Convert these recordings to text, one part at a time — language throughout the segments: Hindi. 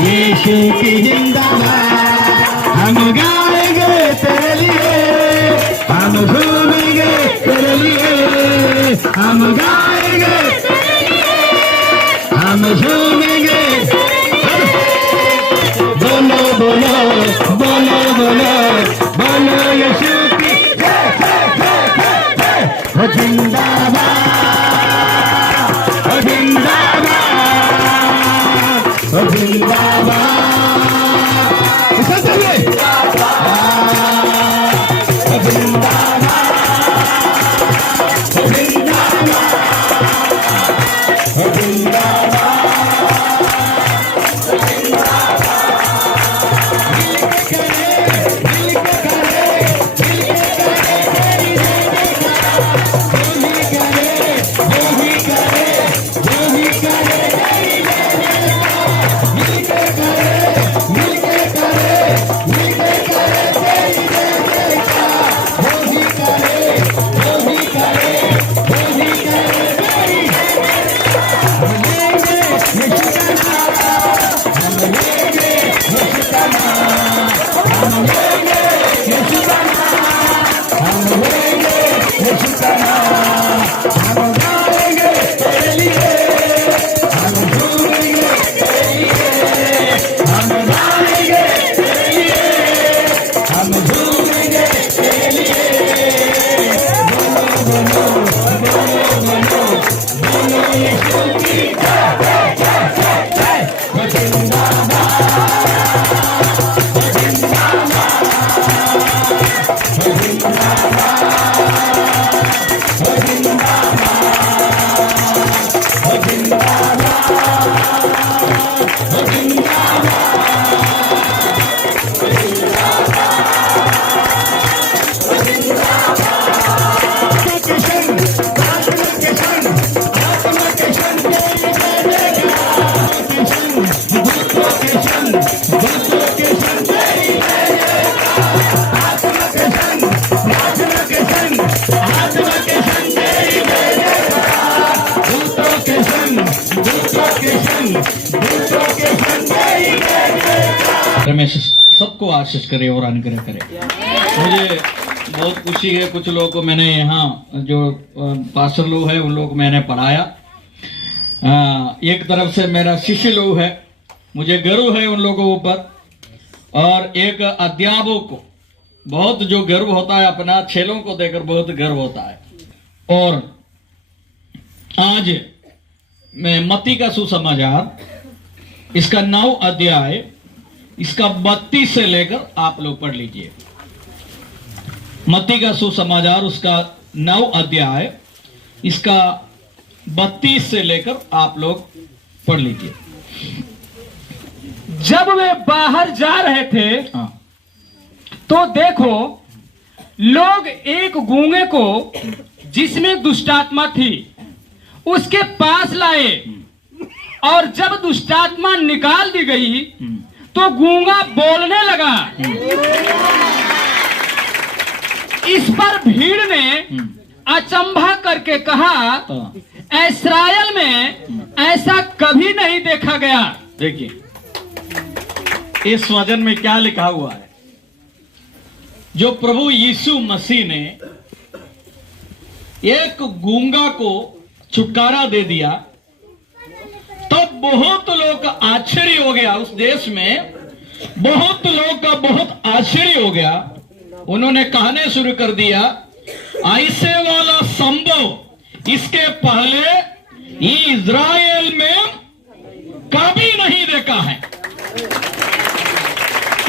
यीशु की जिंदाबाद, हम गाएंगे तेरे लिए, हम झूमेंगे तेरे लिए, हम गाएंगे तेरे लिए, हम झूमेंगे। बोलो बोलो बोलो बोलो बोलो यीशु की जय जय जय जय जय। जिंदाबाद जिंदाबाद जिंदाबाद जिंदाबाद रमेश सबको आशीष करे और अनुग्रह करे। मुझे बहुत खुशी है, कुछ लोगों को मैंने यहाँ जो पास्टर लोग हैं उन लोग को मैंने पढ़ाया। एक तरफ से मेरा शिष्य लोग है, मुझे गर्व है उन लोगों ऊपर, और एक अध्यापक को बहुत जो गर्व होता है, अपना छेलों को देखकर बहुत गर्व होता है। और आज मैं मत्ती का सुसमाचार, इसका 9 अध्याय, इसका 32 से लेकर आप लोग पढ़ लीजिए। मत्ती का सुसमाचार उसका 9 अध्याय, इसका 32 से लेकर आप लोग पढ़ लीजिए। जब वे बाहर जा रहे थे, हाँ। तो देखो लोग एक गूंगे को जिसमें दुष्टात्मा थी उसके पास लाए, और जब दुष्टात्मा निकाल दी गई तो गूंगा बोलने लगा। इस पर भीड़ ने अचंभा करके कहा, इस्राएल में ऐसा कभी नहीं देखा गया। देखिए इस वचन में क्या लिखा हुआ है। जो प्रभु यीशु मसीह ने एक गूंगा को छुटकारा दे दिया, तब बहुत लोग का आश्चर्य हो गया। उस देश में बहुत लोग का बहुत आश्चर्य हो गया। उन्होंने कहने शुरू कर दिया, ऐसे वाला संभव इसके पहले इज़राइल में कभी नहीं देखा है।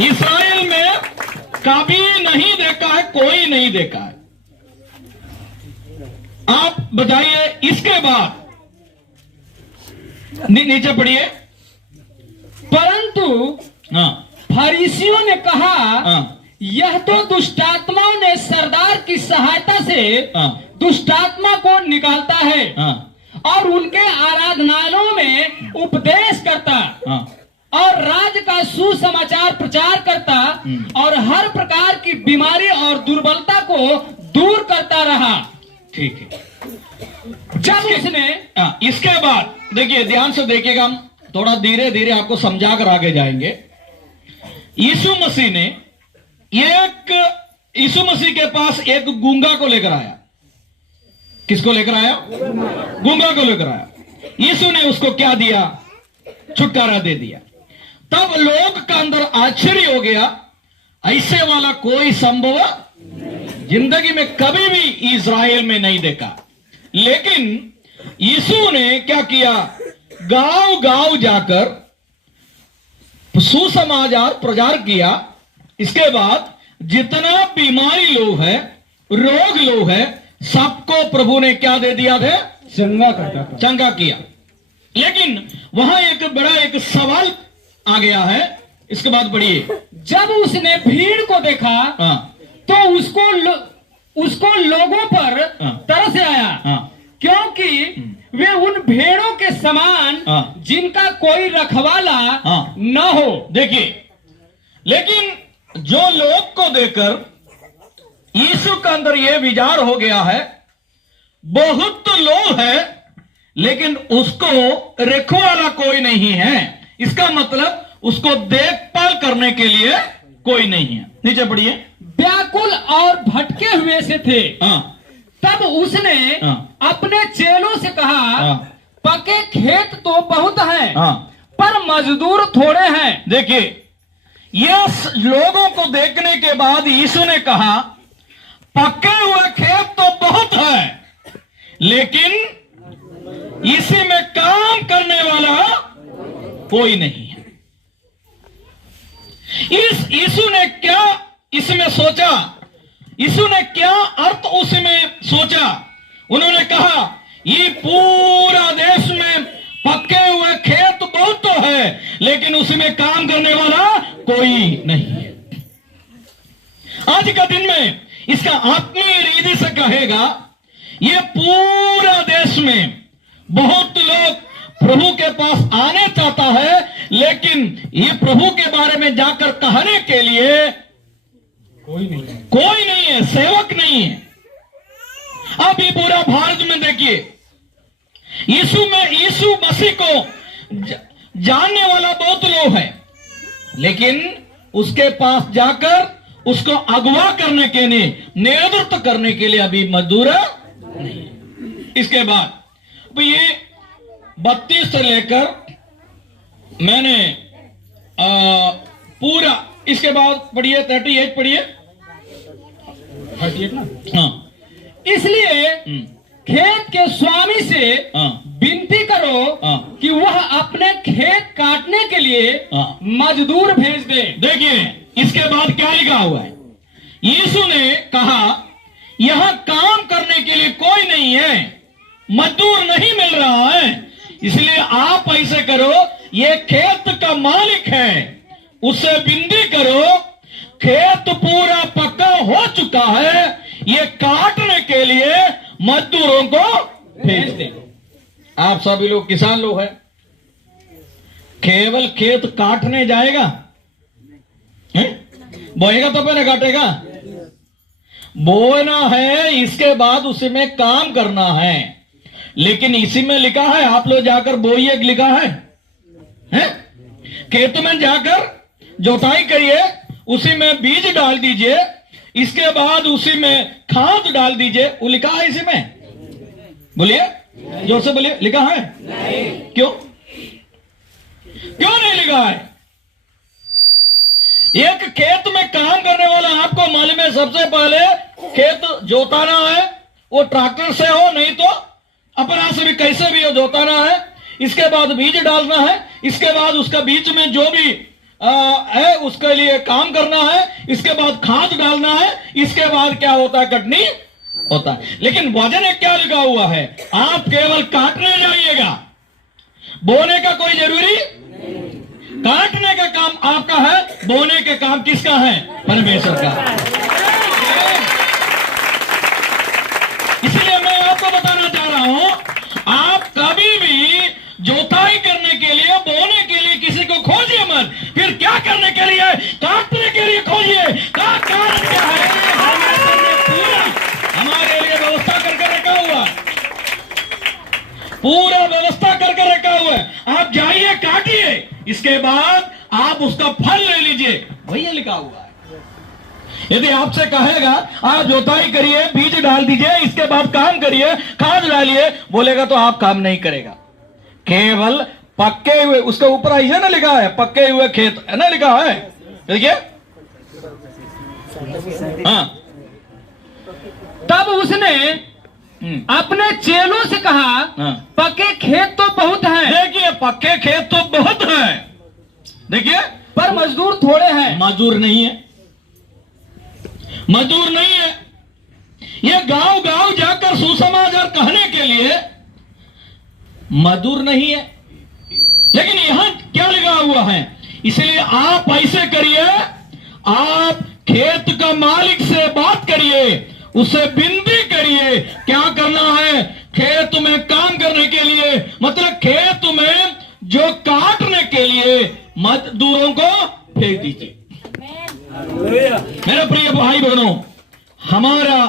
इज़राइल में कभी नहीं देखा है, कोई नहीं देखा है। आप बताइए इसके बाद नीचे पढ़िए। परंतु हाँ फरीसियों ने कहा, हाँ यह तो दुष्टात्माओं ने सरदार की सहायता से हाँ दुष्टात्मा को निकालता है हाँ और उनके आराधनालयों में उपदेश करता हाँ और राज्य का सुसमाचार प्रचार करता और हर प्रकार की बीमारी और दुर्बलता को दूर करता रहा। ठीक है। जब उसने इसके बाद देखिए, ध्यान से देखिएगा, हम थोड़ा धीरे धीरे आपको समझा कर आगे जाएंगे। यीशु मसीह ने यीशु मसीह के पास एक गूंगा को लेकर आया। किसको लेकर आया? गूंगा को लेकर आया। यीशु ने उसको क्या दिया? छुटकारा दे दिया। तब लोग का अंदर आश्चर्य हो गया, ऐसे वाला कोई संभव जिंदगी में कभी भी इज़राइल में नहीं देखा। लेकिन यीशु ने क्या किया? गांव गांव जाकर सुसमाचार प्रचार किया। इसके बाद जितना बीमारी लोग है, रोग लोग है, सबको प्रभु ने क्या दे दिया था? चंगा किया। लेकिन वहां एक बड़ा एक सवाल आ गया है। इसके बाद पढ़िए। जब उसने भीड़ को देखा तो उसको लोगों पर तरस आया, क्योंकि वे उन भेड़ों के समान जिनका कोई रखवाला न हो। देखिए, लेकिन जो लोग को देखकर यीशु का अंदर यह विचार हो गया है, बहुत लोग है लेकिन उसको रखवाला कोई नहीं है। इसका मतलब उसको देखभाल करने के लिए कोई नहीं है। नीचे पढ़िए। व्याकुल और भटके हुए से थे। तब उसने अपने चेलों से कहा, पके खेत तो बहुत हैं, पर मजदूर थोड़े हैं। देखिए, ये लोगों को देखने के बाद यीशु ने कहा, पके हुए खेत तो बहुत है, लेकिन इसी में काम करने वाला कोई नहीं है। यीशु ने क्या इसमें सोचा? यीशु ने क्या अर्थ उसमें सोचा? उन्होंने कहा, ये पूरा देश में पके हुए खेत बहुत तो है, लेकिन उसमें काम करने वाला कोई नहीं है। आज का दिन में इसका आत्मीय रीति से कहेगा, ये पूरा देश में बहुत लोग प्रभु के पास आने चाहता है, लेकिन ये प्रभु के बारे में जाकर कहने के लिए कोई नहीं है, सेवक नहीं है। अब ये पूरा भारत में देखिए, यीशु मसीह को जानने वाला बहुत लोग हैं, लेकिन उसके पास जाकर उसको अगवा करने के लिए, नेतृत्व करने के लिए अभी मजदूर नहीं। इसके बाद ये 32 से लेकर मैंने पूरा, इसके बाद पढ़िए 38 पढ़िए। 38 ना? हाँ। इसलिए खेत के स्वामी से विनती करो कि वह अपने खेत काटने के लिए मजदूर भेज दे। देखिए, इसके बाद क्या लिखा हुआ है? यीशु ने कहा, यहां काम करने के लिए कोई नहीं है, मजदूर नहीं मिल रहा है, इसलिए आप ऐसे करो, ये खेत का मालिक है, उससे विनती करो, खेत पूरा पक्का हो चुका है, ये काटने के लिए मजदूरों को भेज दे। आप सभी लोग किसान लोग हैं, केवल खेत काटने जाएगा? बोएगा तो पहले काटेगा। बोना है, इसके बाद उसी में काम करना है। लेकिन इसी में लिखा है आप लोग जाकर बोइए लिखा है? खेत में जाकर जोताई करिए, उसी में बीज डाल दीजिए, इसके बाद उसी में खाद डाल दीजिए, वो लिखा है इसी में? बोलिए, जोर से बोलिए, लिखा है? नहीं। क्यों नहीं लिखा है? एक खेत में काम करने वाला आपको मालूम है, सबसे पहले खेत जोताना है, वो ट्रैक्टर से हो नहीं तो अपना से भी कैसे भी हो जोताना है। इसके बाद बीज डालना है, इसके बाद उसका बीच में जो भी है उसके लिए काम करना है, इसके बाद खाद डालना है, इसके बाद क्या होता है, कटनी होता है। लेकिन वजन एक क्या लिखा हुआ है, आप केवल काटने जाइएगा, बोने का कोई जरूरी, काटने का काम आपका है, बोने के काम किसका है, परमेश्वर का। इसलिए मैं आपको बताना चाह रहा हूं, आप कभी भी जोताई करने के लिए, बोने के लिए किसी को खोजिए मत, फिर क्या करने के लिए, काटने के लिए खोजिए। कारण क्या है, परमेश्वर ने पूरा हमारे लिए व्यवस्था करके रखा हुआ, पूरा व्यवस्था करके रखा हुआ है। आप जाइए, काटिए, इसके बाद आप उसका फल ले लीजिए, वही लिखा हुआ है। यदि आपसे कहेगा आप जोताई करिए, बीज डाल दीजिए, इसके बाद काम करिए, खाद डालिए, बोलेगा तो आप काम नहीं करेगा। केवल पक्के हुए, उसके ऊपर ऐसे ना लिखा है, पक्के हुए खेत है ना लिखा है, देखिए। हाँ, तब उसने अपने चेलों से कहा, हाँ, पक्के खेत तो बहुत हैं। देखिए, पक्के खेत तो बहुत हैं, देखिए, पर मजदूर थोड़े हैं। मजदूर नहीं है, मजदूर नहीं है। ये गांव गांव जाकर सुसमाचार कहने के लिए मजदूर नहीं है। लेकिन यहां क्या लिखा हुआ है, इसलिए आप ऐसे करिए, आप खेत का मालिक से बात करिए, उसे विनती करिए। क्या करना है, खेत में काम करने के लिए, मतलब खेत में जो काटने के लिए मजदूरों को भेज दीजिए। मेरे प्रिय भाई बहनों, हमारा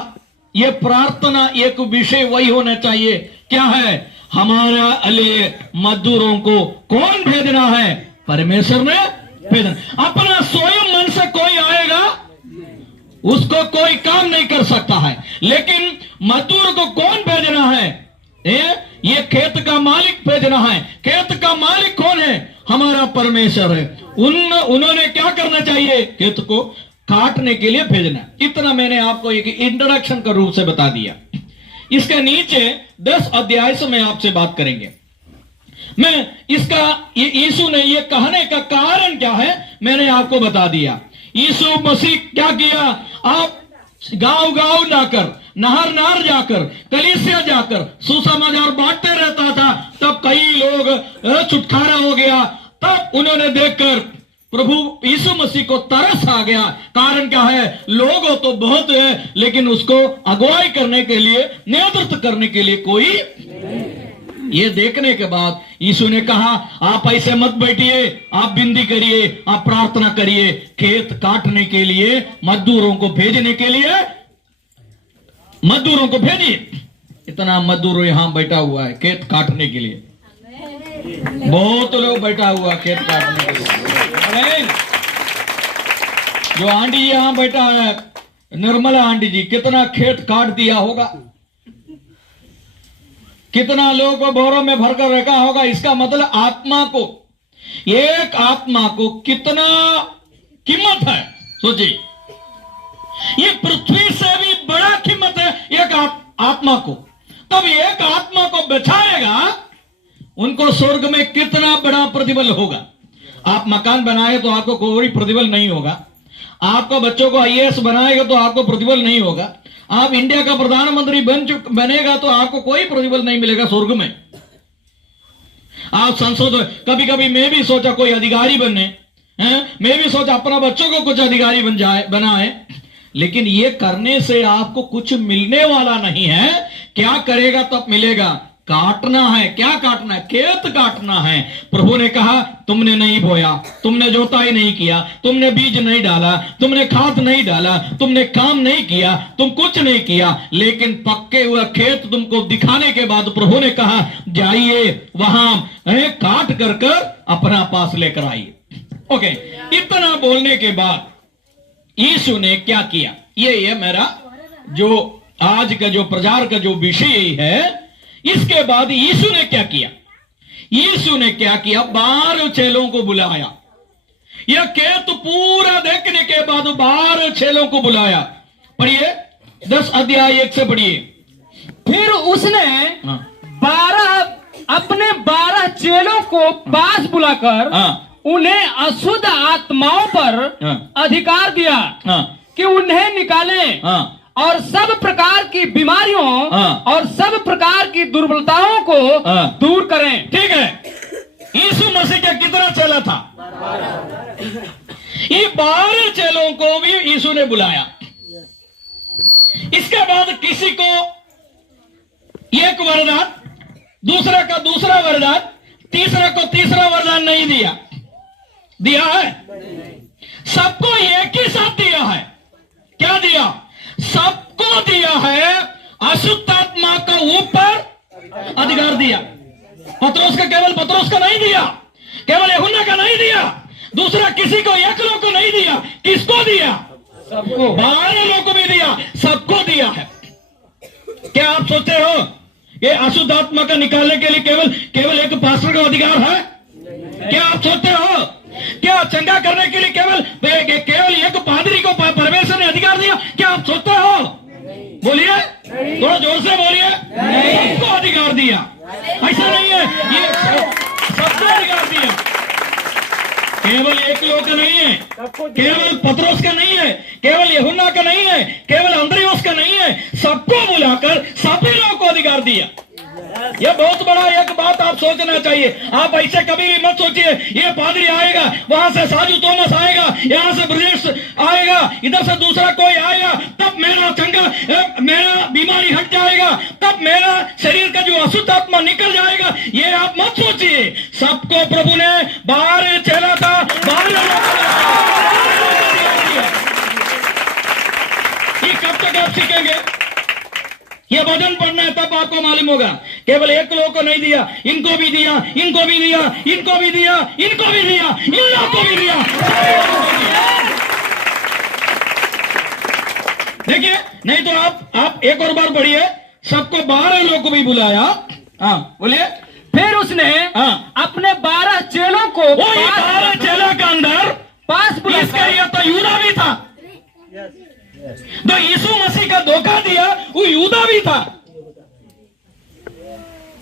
ये प्रार्थना एक विषय वही होना चाहिए, क्या है, हमारा लिए मजदूरों को कौन भेजना है, परमेश्वर ने भेजना। अपना स्वयं मन से कोई आएगा, उसको कोई काम नहीं कर सकता है, लेकिन मजदूर को कौन भेजना है, ये खेत का मालिक भेजना है। खेत का मालिक कौन है, हमारा परमेश्वर है। उन्होंने क्या करना चाहिए, खेत को काटने के लिए भेजना। इतना मैंने आपको एक इंट्रोडक्शन का रूप से बता दिया। इसके नीचे 10 अध्याय से मैं आपसे बात करेंगे। मैं इसका यीशु ने ये कहने का कारण क्या है मैंने आपको बता दिया। यीशु मसीह क्या किया, आप गांव गांव जाकर, नहर नहर जाकर, कलीसिया जाकर सुसमाचार बांटते रहता था। तब कई लोग छुटकारा हो गया। तब उन्होंने देखकर प्रभु यीशु मसीह को तरस आ गया। कारण क्या है, लोग तो बहुत है, लेकिन उसको अगुवाई करने के लिए, नेतृत्व करने के लिए कोई। ये देखने के बाद यीशु ने कहा, आप ऐसे मत बैठिए, आप विनती करिए, आप प्रार्थना करिए, खेत काटने के लिए मजदूरों को भेजने के लिए, मजदूरों को भेजिए। इतना मजदूर यहां बैठा हुआ है खेत काटने के लिए, बहुत लोग बैठा हुआ खेत काटने के लिए। जो आंटी जी यहां बैठा है, निर्मला आंटी जी, कितना खेत काट दिया होगा, कितना लोगों को बोरों में भरकर रखा होगा। इसका मतलब आत्मा को, एक आत्मा को कितना कीमत है, सोचिए। ये पृथ्वी से भी बड़ा कीमत है एक आत्मा को। तब एक आत्मा को बचाएगा, उनको स्वर्ग में कितना बड़ा प्रतिफल होगा। आप मकान बनाए तो आपको कोई प्रतिफल नहीं होगा, आपको बच्चों को आईएएस बनाएगा तो आपको प्रतिफल नहीं होगा, आप इंडिया का प्रधानमंत्री बनेगा तो आपको कोई प्रतिफल नहीं मिलेगा स्वर्ग में। आप संसद, कभी कभी मैं भी सोचा कोई अधिकारी बनने, मैं भी सोचा अपना बच्चों को कुछ अधिकारी बनाए, लेकिन ये करने से आपको कुछ मिलने वाला नहीं है। क्या करेगा तब मिलेगा, काटना है। क्या काटना है? खेत काटना है। प्रभु ने कहा तुमने नहीं बोया, तुमने जोताई नहीं किया, तुमने बीज नहीं डाला, तुमने खाद नहीं डाला, तुमने काम नहीं किया, तुम कुछ नहीं किया, लेकिन पक्के हुआ खेत तुमको दिखाने के बाद प्रभु ने कहा जाइए वहां काट कर कर अपना पास लेकर आइए। ओके, इतना बोलने के बाद यीशु ने क्या किया? ये मेरा जो आज का जो प्रचार का जो विषय है, इसके बाद यीशु ने क्या किया? यीशु ने क्या किया? 12 चेलों को बुलाया। यह खेत पूरा देखने के बाद 12 चेलों को बुलाया। पढ़िए 10 अध्याय 1 से पढ़िए। फिर उसने 12 चेलों को पास बुलाकर उन्हें अशुद्ध आत्माओं पर अधिकार दिया कि उन्हें निकाले और सब प्रकार की बीमारियों और सब प्रकार की दुर्बलताओं को दूर करें। ठीक है, यीशु मसीह का कितना चेला था? ये 12 चेलों को भी यीशु ने बुलाया। इसके बाद किसी को एक वरदान, दूसरा का दूसरा वरदान, तीसरा को तीसरा वरदान नहीं दिया। दिया है? सबको एक ही साथ दिया है। क्या दिया? सबको दिया है अशुद्ध आत्मा का ऊपर अधिकार दिया। पतरस का केवल पतरस का नहीं दिया, केवल यूहन्ना का नहीं दिया, दूसरा किसी को एक लोग को नहीं दिया। किसको दिया? सबको। 12 लोगों को भी दिया, सबको दिया है। क्या आप सोचते हो ये अशुद्ध आत्मा का निकालने के लिए केवल एक पास्टर का अधिकार है? क्या आप सोचते हो क्या चंगा करने के लिए केवल एक पादरी को परमेश्वर ने अधिकार दिया? क्या आप सोचते हो? बोलिए, थोड़ा जोर से बोलिए। सबको अधिकार दिया। ऐसा नहीं है, ये सबको अधिकार दिया। केवल एक लोग का नहीं है, केवल पतरस का नहीं है, केवल यूहन्ना का नहीं है, केवल अंद्रियास का नहीं है, सबको बुलाकर सभी लोगों को अधिकार दिया। यह बहुत बड़ा एक बात आप सोचना चाहिए। आप ऐसे कभी भी मत सोचिए ये पादरी आएगा, वहां से साजू तोमस आएगा, यहां से ब्रजेश आएगा, इधर से दूसरा कोई आएगा, तब मेरा बीमारी हट जाएगा, तब मेरा शरीर का जो अशुद्ध आत्मा निकल जाएगा। ये आप मत सोचिए। सबको प्रभु ने 12 चेला था, 12 ये कब तक आप सीखेंगे? ये वजन पढ़ना है तब आपको मालूम होगा। केवल एक लोग को नहीं दिया, इनको भी दिया, इनको भी दिया, इनको भी दिया, इनको भी दिया, इन लोगों को भी दिया। देखिए, नहीं तो आप एक और बार पढ़िए। सबको 12 लोग को भी बुलाया। हाँ बोलिए। फिर उसने अपने 12 चेलों को 12 चेलों के अंदर पास बुलाया। तो यूदा भी था। तो यीशु मसीह का धोखा दिया वो यूदा भी था।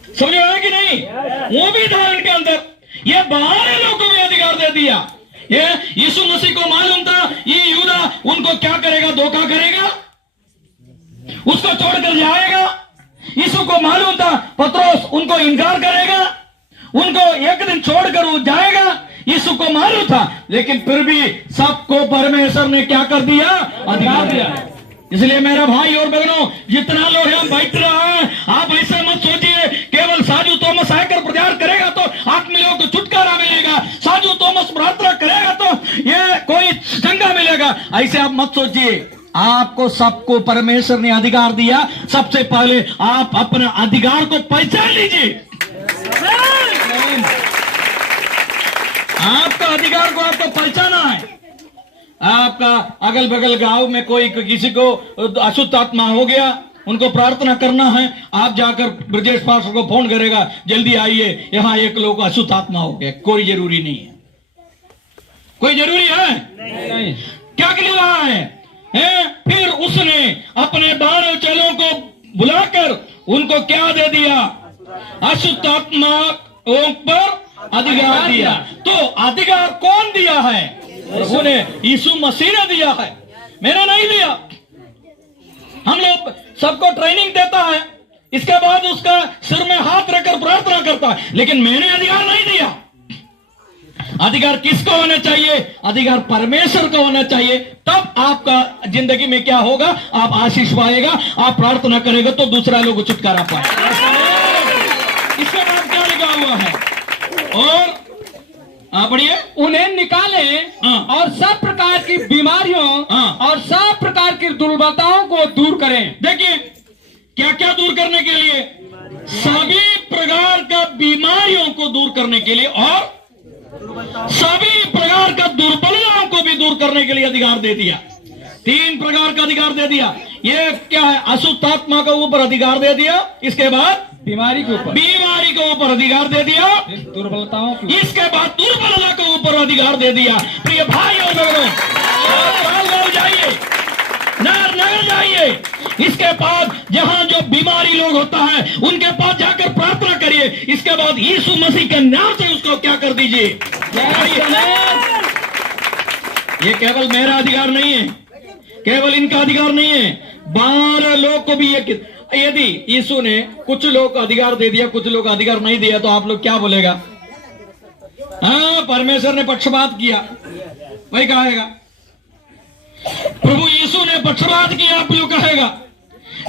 समझ में आया कि नहीं? वो भी था उनके अंदर। ये 12 लोगों को भी अधिकार दे दिया। ये यीशु मसीह को मालूम था ये यूदा उनको क्या करेगा, धोखा करेगा, उसको छोड़कर जाएगा। यीशु को मालूम था पतरस उनको इनकार करेगा, उनको एक दिन छोड़कर वो जाएगा। यीशु को मालूम था, लेकिन फिर भी सबको परमेश्वर ने क्या कर दिया? अधिकार दिया। इसलिए मेरा भाई और बहनों, जितना लोग यहाँ बैठ रहा है, आप ऐसे मत सोचिए केवल साजू तोमस आकर प्रचार करेगा तो आत्मियों को छुटकारा मिलेगा, साजू तोमस प्रार्थना करेगा तो ये कोई चंगा मिलेगा। ऐसे आप मत सोचिए। आपको सबको परमेश्वर ने अधिकार दिया। सबसे पहले आप अपने अधिकार को पहचान लीजिए। आपका अधिकार को आपको पहचाना है। आपका अगल बगल गांव में कोई किसी को अशुद्ध आत्मा हो गया, उनको प्रार्थना करना है, आप जाकर ब्रजेश पास्टर को फोन करेगा, जल्दी आइए, यहाँ एक लोग को अशुद्ध आत्मा हो गया। कोई जरूरी नहीं है। कोई जरूरी है? नहीं। क्या के लिए रहा है? फिर उसने अपने 12 चेलों को बुलाकर उनको क्या दे दिया? अशुद्ध आत्माओं पर अधिकार दिया। तो अधिकार कौन दिया है? प्रभु ने, यीशु मसीह ने दिया है, मैंने नहीं दिया। हम लोग सबको ट्रेनिंग देता है, इसके बाद उसका सिर में हाथ रखकर प्रार्थना करता है, लेकिन मैंने अधिकार नहीं दिया। अधिकार किसको होना चाहिए? अधिकार परमेश्वर को होना चाहिए। तब आपका जिंदगी में क्या होगा? आप आशीष पाएगा। आप प्रार्थना करेगा तो दूसरा लोग छुटकारा पाएगा। हुआ है। और बढ़िए, उन्हें निकाले हाँ। और सब प्रकार की बीमारियों हाँ। और सब प्रकार की दुर्बलताओं को दूर करें। देखिए क्या क्या दूर करने के लिए, सभी प्रकार का बीमारियों को दूर करने के लिए और सभी प्रकार का दुर्बलताओं को भी दूर करने के लिए अधिकार दे दिया। 3 प्रकार का अधिकार दे दिया। ये क्या है, अशुद्ध आत्मा के ऊपर अधिकार दे दिया, इसके बाद बीमारी के ऊपर, बीमारी के ऊपर अधिकार दे दिया, दुर्बलताओं की, इसके बाद दुर्बलता के ऊपर अधिकार दे दिया। प्रिय भाई और बहनों, आप जाइए, नगर जाइए, इसके बाद जहां जो बीमारी लोग होता है उनके पास जाकर प्रार्थना करिए, इसके बाद यीशु मसीह के नाम से उसको क्या कर दीजिए। ये केवल मेरा अधिकार नहीं है, केवल इनका अधिकार नहीं है, 12 लोग को भी यदि यीशु ने कुछ लोग को अधिकार दे दिया, कुछ लोग को अधिकार नहीं दिया, तो आप लोग क्या बोलेगा? हाँ, परमेश्वर ने पक्षपात किया, वही कहेगा। प्रभु यीशु ने पक्षपात किया, आप लोग कहेगा।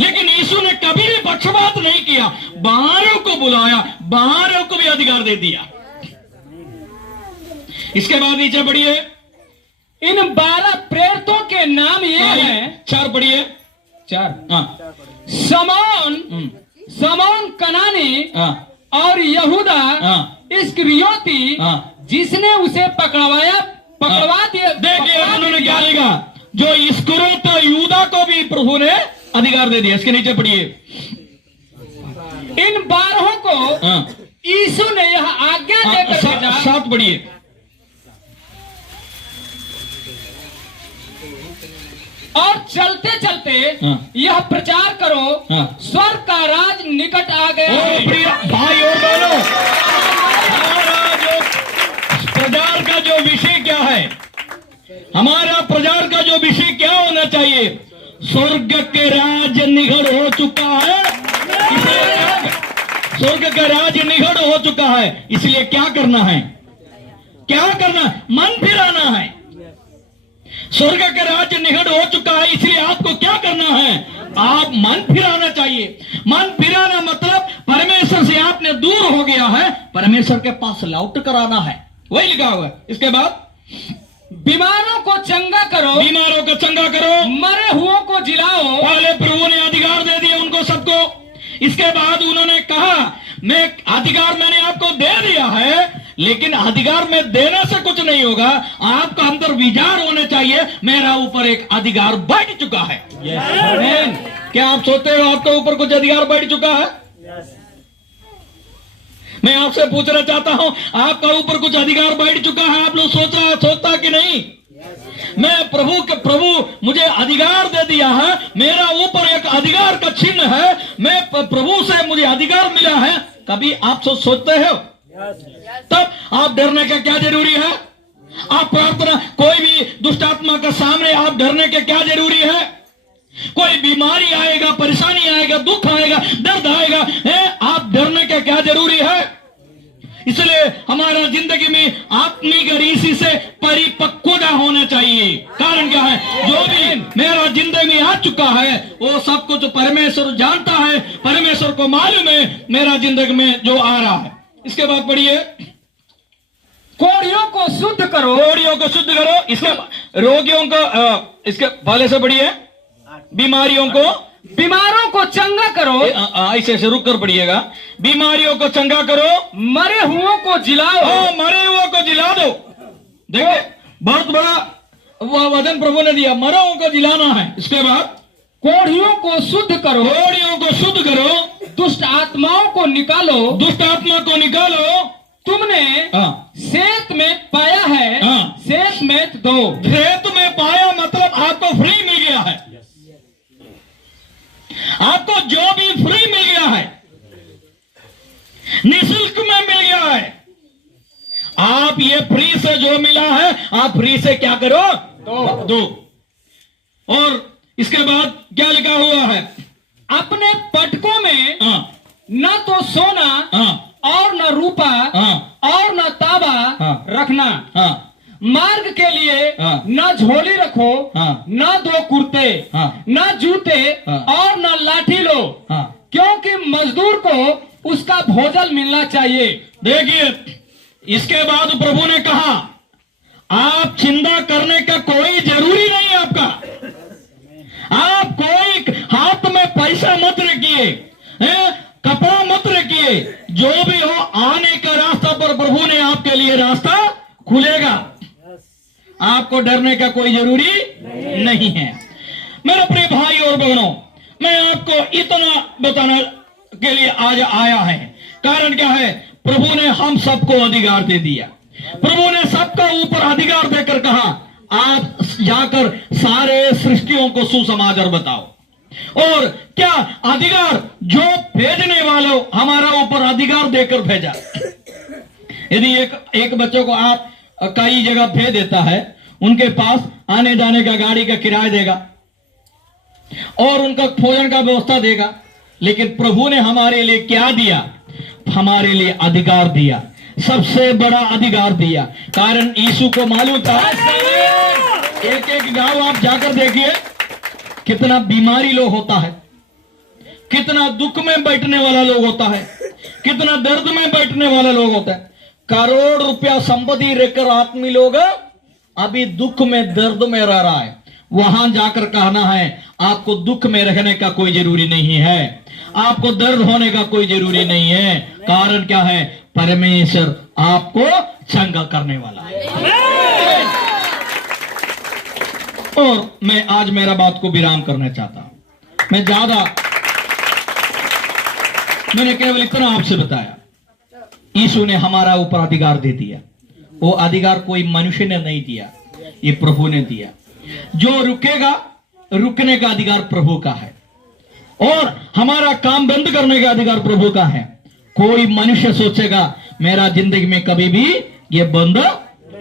लेकिन यीशु ने कभी भी पक्षपात नहीं किया, 12 को बुलाया, 12 को भी अधिकार दे दिया। इसके बाद नीचे बढ़िए, इन 12 प्रेरितों के नाम ये हैं। 4 बढ़िए, 4। हाँ, समौन कनानी हाँ, और यहूदा हाँ, इस्करियोती, हाँ, जिसने उसे पकड़वा दिया। देखिए उन्होंने क्या लिखा, जो इस्करियोती यहूदा को भी प्रभु ने अधिकार दे दिया। इसके नीचे पढ़िए, इन 12 को हाँ, यीशु ने यह आज्ञा देकर भेजा। 7 बढ़िए, और चलते चलते हाँ। यह प्रचार करो, हाँ। स्वर्ग का राज निकट आ गया है। प्रिय भाई और बहनों, हमारा जो प्रचार का जो विषय क्या है, हमारा प्रचार का जो विषय क्या होना चाहिए? स्वर्ग के राज निकट हो चुका है, इसलिए स्वर्ग का राज निकट हो चुका है, इसलिए क्या करना है? क्या करना? मन फिराना है। स्वर्ग का राज्य निकट हो चुका है, इसलिए आपको क्या करना है? आप मन फिराना चाहिए। मन फिराना मतलब परमेश्वर से आपने दूर हो गया है, परमेश्वर के पास लौट कर आना है, वही लिखा हुआ है। इसके बाद बीमारों को चंगा करो, बीमारों को चंगा करो, मरे हुओं को जिलाओ। पहले प्रभु ने अधिकार दे दिया उनको सबको, इसके बाद उन्होंने कहा मैं अधिकार मैंने आपको दे दिया है, लेकिन अधिकार में देने से कुछ नहीं होगा, आपका अंदर विचार होने चाहिए मेरा ऊपर एक अधिकार बैठ चुका है। क्या आप सोचते हो आपके ऊपर कुछ अधिकार बैठ चुका है? मैं आपसे पूछना चाहता हूं, आपका ऊपर कुछ अधिकार बैठ चुका है? आप लोग सोचता कि नहीं? मैं प्रभु मुझे अधिकार दे दिया है, मेरा ऊपर एक अधिकार का चिन्ह है, मैं प्रभु से मुझे अधिकार मिला है। कभी आप सोचते हो? तब आप डरने का क्या जरूरी है? आप प्रार्थना, कोई भी दुष्ट आत्मा के सामने आप डरने के क्या जरूरी है? कोई बीमारी आएगा, परेशानी आएगा, दुख आएगा, दर्द आएगा, आप डरने का क्या जरूरी है? इसलिए हमारा जिंदगी में आत्मिक रीति से परिपक्वता होना चाहिए। कारण क्या है? जो भी मेरा जिंदगी में आ चुका है वो सब कुछ परमेश्वर जानता है, परमेश्वर को मालूम है मेरा जिंदगी में जो आ रहा है। इसके बाद पढ़िए, कोढ़ियों को शुद्ध करो, कोढ़ियों को शुद्ध करो। इसके रोगियों को, इसके पहले से पढ़िए, बीमारों को चंगा करो। ऐसे रुक कर पढ़िएगा, बीमारियों को चंगा करो, मरे हुओं को जिलाओ। मरे हुओं को जिला दो। देखिए बहुत बड़ा वचन प्रभु ने दिया, मरे हुओं को जिलाना है। इसके बाद कोढ़ियों को शुद्ध करो, कोढ़ियों को शुद्ध करो, दुष्ट आत्माओं को निकालो, दुष्ट आत्मा को निकालो। तुमने सेत में पाया है, सेत में दो। सेत में पाया मतलब आपको फ्री मिल गया है, आपको जो भी फ्री मिल गया है, निःशुल्क में मिल गया है। आप ये फ्री से जो मिला है आप फ्री से क्या करो? दो। और इसके बाद क्या लिखा हुआ है? अपने पटकों में न तो सोना और न रूपा और न तांबा रखना, मार्ग के लिए न झोली रखो, न 2 कुर्ते, न जूते और न लाठी लो, क्योंकि मजदूर को उसका भोजन मिलना चाहिए। देखिए, इसके बाद प्रभु ने कहा आप चिंता करने का कोई जरूरी नहीं है आपका। आप कोई हाथ में पैसा मत रखिए, कपड़ा मत रखिए, जो भी हो आने का रास्ता पर प्रभु ने आपके लिए रास्ता खुलेगा। आपको डरने का कोई जरूरी नहीं है। मेरे प्रिय भाई और बहनों, मैं आपको इतना बताने के लिए आज आया है। कारण क्या है? प्रभु ने हम सबको अधिकार दे दिया। प्रभु ने सबका ऊपर अधिकार देकर कहा आप जाकर सारे सृष्टियों को सुसमाचार बताओ। और क्या अधिकार जो भेजने वालों हमारा ऊपर अधिकार देकर भेजा। यदि एक बच्चों को आप कई जगह भेज देता है, उनके पास आने जाने का गाड़ी का किराया देगा और उनका भोजन का व्यवस्था देगा, लेकिन प्रभु ने हमारे लिए क्या दिया? हमारे लिए अधिकार दिया, सबसे बड़ा अधिकार दिया। कारण यीशु को मालूम था। एक एक गांव आप जाकर देखिए कितना बीमारी लोग होता है, कितना दुख में बैठने वाला लोग होता है, कितना दर्द में बैठने वाला लोग होता है। करोड़ रुपया संपत्ति रहकर आदमी लोग अभी दुख में दर्द में रह रहा है। वहां जाकर कहना है आपको दुख में रहने का कोई जरूरी नहीं है, आपको दर्द होने का कोई जरूरी नहीं है। कारण क्या है? परमेश्वर आपको चंगा करने वाला है। और मैं आज मेरा बात को विराम करना चाहता हूं। मैंने केवल इतना आपसे बताया, यीशु ने हमारा ऊपर अधिकार दे दिया। वो अधिकार कोई मनुष्य ने नहीं दिया, ये प्रभु ने दिया। जो रुकेगा, रुकने का अधिकार प्रभु का है और हमारा काम बंद करने का अधिकार प्रभु का है। कोई मनुष्य सोचेगा मेरा जिंदगी में कभी भी ये बंद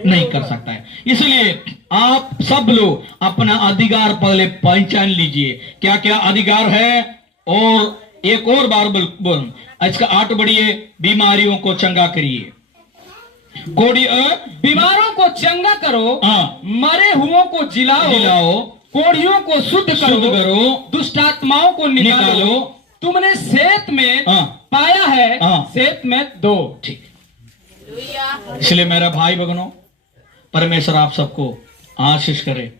नहीं कर सकता है। इसलिए आप सब लोग अपना अधिकार पहले पहचान लीजिए, क्या क्या अधिकार है। और एक और बार बोल इसका 8 बढ़िए, बीमारियों को चंगा करिए, बीमारों को चंगा करो, हाँ, मरे हुओं को जिलाओ, कोढ़ियों को शुद्ध करो, दुष्ट आत्माओं को निकालो। तुमने सेत में पाया है, सेत में दो। ठीक। इसलिए मेरा भाई बहनों, परमेश्वर आप सबको आशीष करे।